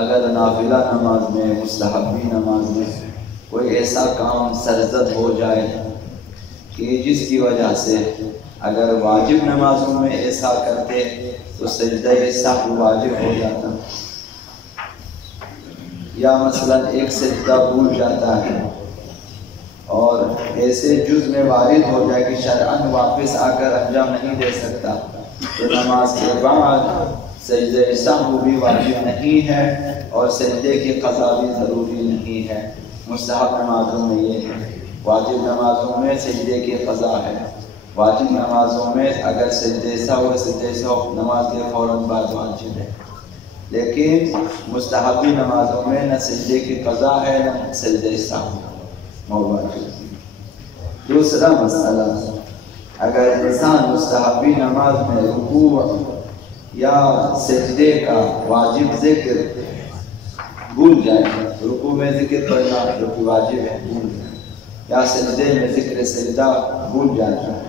اگر نافلہ نماز میں مستحبی نماز میں کوئی ایسا کام سرزد ہو جائے کہ جس کی وجہ سے اگر واجب نمازوں میں ایسا کرتے تو سجدہ سہو واجب ہو جاتا، یا مثلا ایک سجدہ بھول جاتا ہے اور ایسے جز میں وارد ہو جائے کہ شرعاً واپس آ کر انجام نہیں دے سکتا، تو نماز کے بعد سجدہ سہو بھی واجب نہیں ہے اور سجدے کی قضا بھی ضروری نہیں ہے۔ مستحب نمازوں میں یہ ہے، واجب نمازوں میں سجدے کی قضا ہے، واجب نمازوں میں اگر سجدہ سہو نماز کے فوراً بعد واجب ہے، لیکن مستحبی نمازوں میں نہ سجدے کی قضا ہے نہ سجدہ سہو واجب۔ دوسرا مسئلہ، اگر انسان مستحبی نماز میں رکوع یا سجدے کا واجب ذکر بھول جائے، رکوع میں ذکر پڑھنا جو کہ واجب ہے بھول جائے، یا سجدے میں ذکر سجدہ بھول جاتا ہے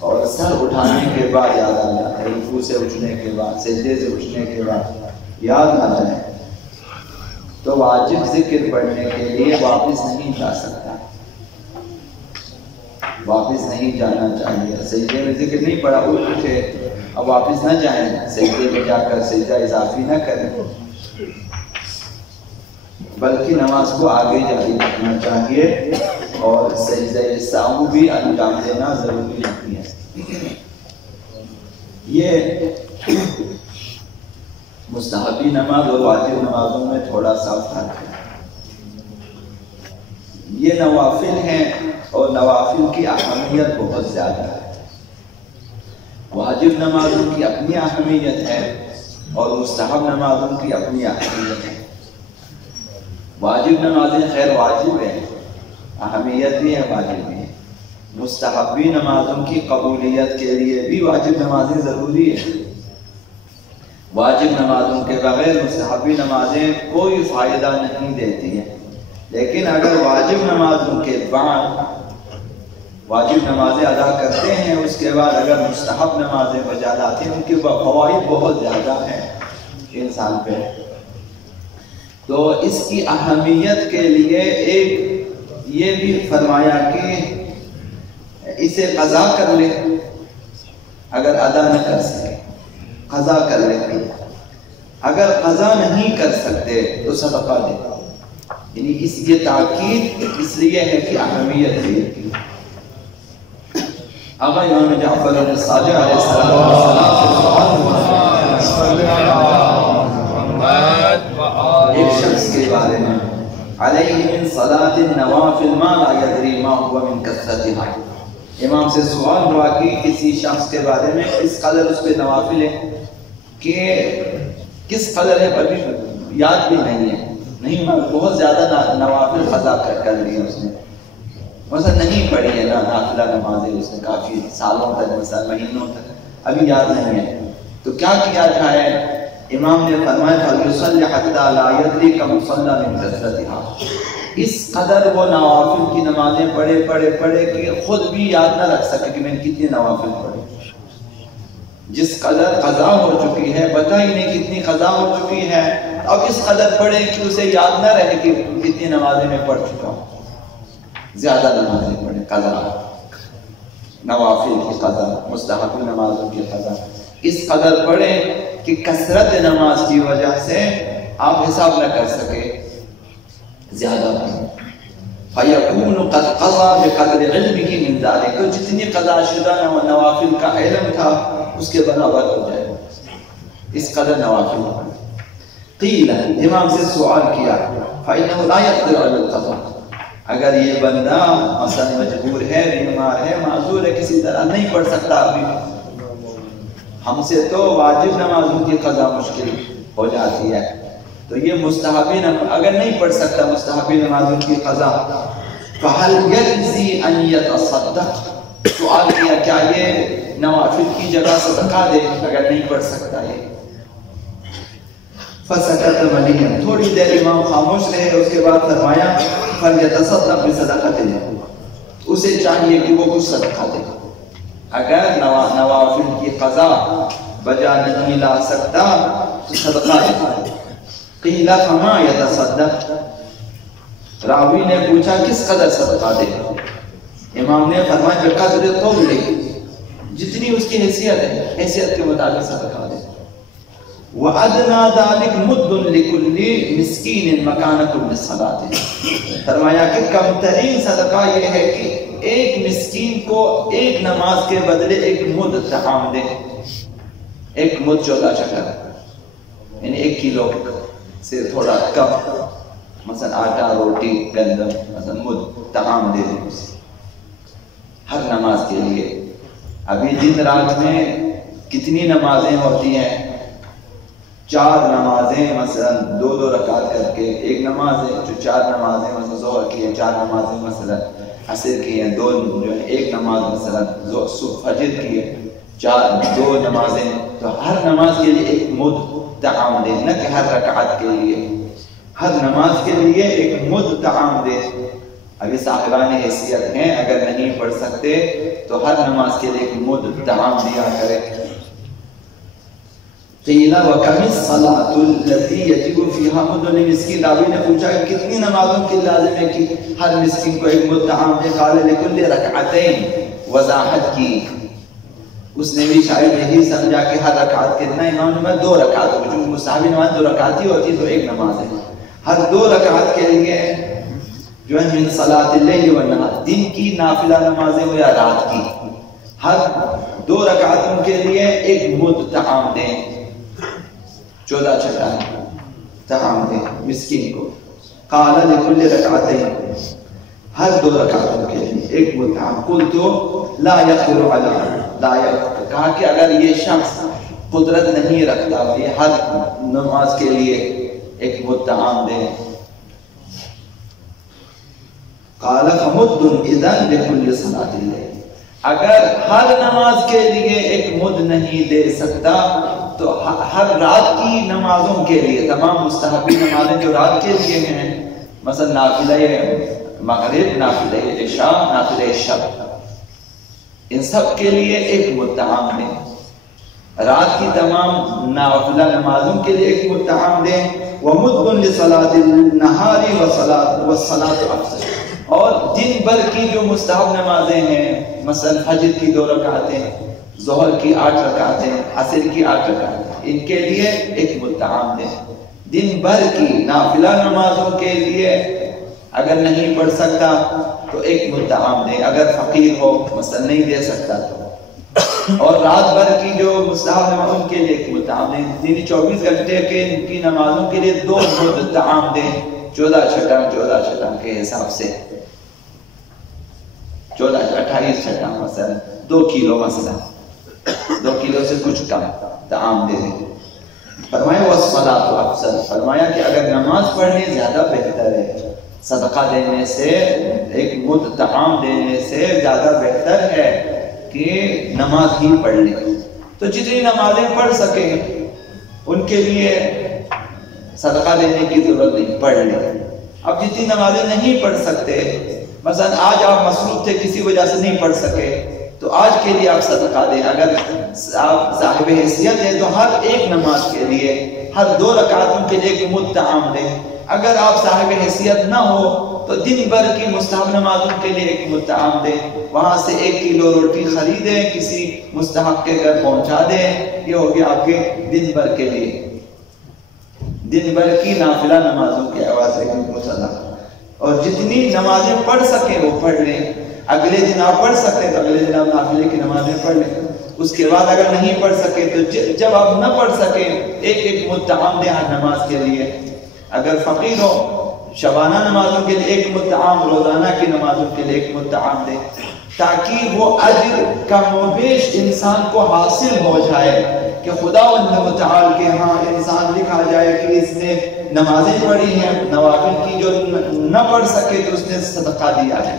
اور سر اٹھانے کے بعد یاد آ جاتا ہے، رکوع سے اٹھنے کے بعد سجدے سے اٹھنے کے بعد یاد آ جائے تو واجب ذکر پڑھنے کے لیے واپس نہیں جا سکتا، واپس نہیں جانا چاہیے۔ سجدے میں ذکر نہیں پڑھا اٹھے، اب واپس نہ جائیں، سجدے میں جا کر سجدہ اضافی نہ کریں، بلکہ نماز کو آگے جاری رکھنا چاہیے اور سجدہ سہو بھی انجام دینا ضروری نہیں ہے۔ یہ مستحبی نماز اور واجب نمازوں میں تھوڑا سا فرق ہے۔ یہ نوافل ہیں اور نوافل کی اہمیت بہت زیادہ ہے۔ واجب نمازوں کی اپنی اہمیت ہے اور مستحب نمازوں کی اپنی اہمیت ہے۔ واجب نمازیں خیر واجب ہیں، اہمیت بھی ہے، واجب بھی ہے۔ مستحبی نمازوں کی قبولیت کے لیے بھی واجب نمازیں ضروری ہیں۔ واجب نمازوں کے بغیر مستحبی نمازیں کوئی فائدہ نہیں دیتی ہیں، لیکن اگر واجب نمازوں کے بعد واجب نمازیں ادا کرتے ہیں، اس کے بعد اگر مستحب نمازیں بجا لاتے ہیں، ان کے فوائد بہت زیادہ ہیں انسان پہ۔ تو اس کی اہمیت کے لیے ایک یہ بھی فرمایا کہ اسے قضا کر لے، اگر ادا نہ کر سکے قضا کر لے، اگر قضا نہیں کر سکتے تو صدقہ دے، یعنی یہ تاکید اس لیے ہے کہ اہمیت ہے۔ آقا امام جعفر الصادق علیہ السلام ایک شخص کے بارے میں علیہ من صلاة النوافل ما لا یدری ما هو من کثرتها، امام سے سوال ہوا کہ کسی شخص کے بارے میں اس قدر اس پہ نوافل ہے کہ کس قدر ہے پر بھی یاد بھی نہیں ہے، نہیں بہت زیادہ نوافل قضا کر لی اس نے، مثلا نہیں پڑھی ہے نا نافلہ نمازیں اس نے کافی سالوں تک، مثلا مہینوں تک، ابھی یاد نہیں ہے، تو کیا کیا جائے؟ امام نے فرمایا فَلْيُصَلِّ حَتَّى لَا يَدْرِي كَمْ صَلَّى مِنْ كَثْرَتِهَا، اس قدر وہ نوافل کی نمازیں پڑھے کہ خود بھی یاد نہ رکھ سکے کہ میں نے کتنی نوافل پڑھی، جس قدر قضا ہو چکی ہے پتہ ہی نہیں کتنی قضا ہو چکی ہے، اب اس قدر پڑھے کہ اسے یاد نہ رہے کہ کتنی نمازیں میں پڑھ چکا ہوں، زیادہ نمازیں پڑھیں، قضا نوافل کی قضا، مستحب نمازوں کی قضا اس قدر پڑھیں کہ کثرت نماز کی وجہ سے آپ حساب نہ کر سکے، زیادہ پڑھیں۔ فَيَكُونُ قَدْ قَضَى بِقَدْرِ عِلْمِهِ مِنْ ذَلِكَ، تو جتنی قضا شدہ نوافل کا علم تھا اس کے برابر ہو جائے، اس قدر نوافل پڑھیں۔ قیل، امام سے سوال کیا فَإِنَّهُ لَا يَقْدِرُ عَلَى الْقَضَاءِ، اگر یہ بندہ مثلا مجبور ہے، بیمار ہے، معذور ہے، کسی طرح نہیں پڑھ سکتا، ابھی ہم سے تو واجب نمازوں کی قضا مشکل ہو جاتی ہے، تو یہ مستحبی اگر نہیں پڑھ سکتا مستحبی نمازوں کی قضا، فَهَلْ يَجْزِي أَنْ يَتَصَدَّقَ، سوال کیا کیا یہ نوافل کی جگہ صدقہ دے اگر نہیں پڑھ سکتا ہے؟ فَسَكَتَ مَلِيًّا، تھوڑی دیر امام خاموش رہے، اس کے بعد فرمایا فَلْيَتَصَدَّقْ بِصَدَقَةٍ، اسے چاہیے کہ وہ کچھ صدقہ دے، اگر نوافل کی قضا بجا نہیں لا سکتا تو صدقہ دے۔ قیل فما یتصدق، راوی نے پوچھا کس قدر صدقہ دے؟ امام نے فرمایا بقدر طول، جتنی اس کی حیثیت ہے حیثیت کے مطابق صدقہ دے۔ وَأَدْنَا ذَلِكَ مُدٌّ لِكُلِّ مِسْكِينٍ مَكَانَ كُلِّ صَلَاةٍ، فرمایا کہ کم ترین صدقہ یہ ہے کہ ایک مسکین کو ایک نماز کے بدلے ایک مد طعام دے۔ ایک مد 14 شکر، یعنی 1 کلو سے تھوڑا کم، مثلا آٹا، روٹی، گندم، مثلا مد طعام دے دیں ہر نماز کے لیے۔ ابھی دن رات میں کتنی نمازیں ہوتی ہیں؟ 4 نمازیں مثلا 2 رکعت کر کے، ایک نماز ہے جو 4 نمازیں مثلا ظہر کی ہیں، 4 نمازیں مثلا عصر کی ہیں، 2 جو ہے، ایک نماز مثلا صبح فجر کی ہے، 2 نمازیں، تو ہر نماز کے لیے ایک مد طعام دے، نہ کہ ہر رکعت کے لیے، ہر نماز کے لیے ایک مد طعام دے۔ ابھی صاحبان حیثیت ہیں، اگر نہیں پڑھ سکتے تو ہر نماز کے لیے ایک مد طعام دیا کرے۔ قیل وَكَمِ الصَّلَاةُ الَّتِي يَجِبُ فِيهَا مُدٌّ لِمِسْكِينٍ، راوی نے پوچھا کہ کتنی نمازوں کی لازم ہے کہ ہر مسکین کو ایک مد طعام دے؟ قال لِكُلِّ رَكْعَتَيْن، وضاحت کی۔ اس نے بھی شاید یہی سمجھا کہ ہر رکعت کتنا، امام نے 2 رکعت، جو مستحب نماز 2 رکعت ہی ہوتی ہے تو ایک نماز ہے، ہر 2 رکعت کے لیے جو ہے من صلاۃ اللیل والنہار، دن کی نافلہ نمازیں ہو یا رات کی، ہر 2 رکعتوں کے لیے ایک مد طعام دیں، 14 چٹان طعام دیں مسکین کو۔ قال لكل رکعتین، ہر 2 رکعتوں کے لیے ایک مد طعام۔ قلت لا يقدر علی، کہا کہ اگر یہ شخص قدرت نہیں رکھتا یہ ہر نماز کے لیے ایک مد طعام دے۔ قال فمد اذن لكل صلاۃ اللیل، اگر ہر نماز کے لیے ایک مد نہیں دے سکتا تو ہر رات کی نمازوں کے لیے، تمام مستحبی نمازیں جو رات کے لیے ہیں، مثلا نافلہ مغرب، نافلہ عشاء، نافلہ شب، ان سب کے لیے ایک مد طعام دیں۔ رات کی تمام نافلہ نمازوں کے لیے ایک مد طعام دیں۔ وَمُدٌ لِصَلَاةِ النَّهَارِ وَالصَّلَاةُ أَفْضَلُ، اور دن بھر کی جو مستحب نمازیں ہیں، مثلا فجر کی 2 رکعتیں، ظہر کی 8 رکعتیں، عصر کی 8 رکعتیں، ان کے لیے ایک مد طعام دیں۔ دن بھر کی نافلہ نمازوں کے لیے اگر نہیں پڑھ سکتا تو ایک مد طعام دے، اگر فقیر ہو مثلا نہیں دے سکتا تو، اور رات بھر کی جو مستحب نمازوں ان کے لیے ایک مد طعام دیں۔ یعنی 24 گھنٹے کی نمازوں کے لیے 2 مد طعام دیں، 14 چھٹان کے حساب سے، 28 چھٹان مثلا 2 کلو، مثلا 2 کلو سے کچھ کم طعام دے دیں۔ فرمایا والصلاۃ افضل، فرمایا کہ اگر نماز پڑھنے زیادہ بہتر ہے، صدقہ دینے سے، ایک مد طعام دینے سے زیادہ بہتر ہے کہ نماز ہی پڑھ لیں۔ تو جتنی نمازیں پڑھ سکیں ان کے لیے صدقہ دینے کی ضرورت نہیں، پڑھ لیں۔ اب جتنی نمازیں نہیں پڑھ سکتے، مثلا آج آپ مصروف تھے کسی وجہ سے نہیں پڑھ سکے تو آج کے لیے آپ صدقہ دیں۔ اگر آپ صاحب حیثیت ہیں تو ہر ایک نماز کے لیے، ہر 2 رکعتوں کے لیے ایک مد طعام دیں۔ اگر آپ صاحب حیثیت نہ ہو تو دن بھر کی مستحب نمازوں کے لیے ایک مد طعام دیں، وہاں سے 1 کلو روٹی خریدیں، کسی مستحق کے گھر پہنچا دیں، یہ ہو گیا آپ کے دن بھر کے لیے، دن بھر کی نافلہ نمازوں کے آواز ایک صدقہ۔ اور جتنی نمازیں پڑھ سکیں وہ پڑھ لیں، اگلے دن آپ پڑھ سکتے تو اگلے دن آپ نافلے کی نمازیں پڑھ لیں، اس کے بعد اگر نہیں پڑھ سکے تو جب آپ نہ پڑھ سکیں ایک مد طعام دیں ہر نماز کے لیے۔ اگر فقیر ہو شبانہ نمازوں کے لیے ایک مد طعام، روزانہ کی نمازوں کے لیے ایک مد طعام دیں، تاکہ وہ اجر کا مویش انسان کو حاصل ہو جائے کہ خداوند متعال کے ہاں انسان لکھا جائے کہ اس نے نمازیں پڑھی ہیں، نوافل کی جو نہ پڑھ سکے تو اس نے صدقہ دیا ہے۔